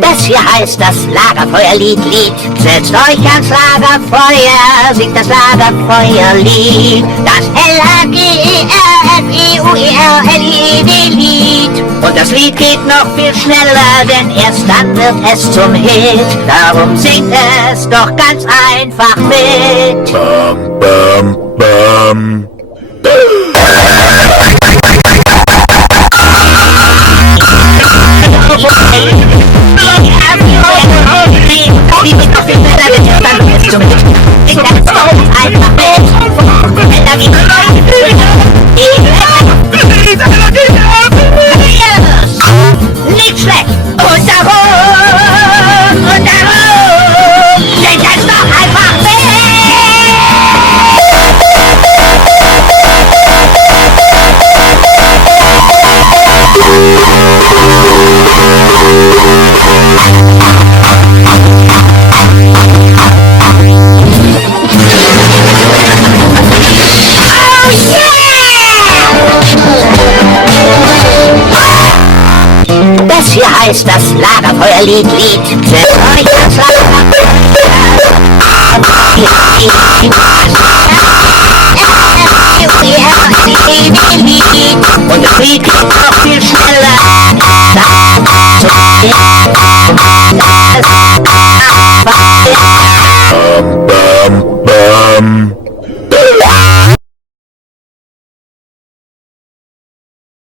Das hier heißt das Lagerfeuerlied. Setzt euch ans Lagerfeuer, singt das Lagerfeuerlied. Das Lagerfeuerlied. Und das Lied geht noch viel schneller, denn erst dann wird es zum Hit. Darum singt es doch ganz einfach mit. Bam, bam, bam. Nicht schlecht! Und darum! Singt es doch einfach mit! Das hier heißt das Lagerfeuerlied. Setzt euch ans Lagerfeuer.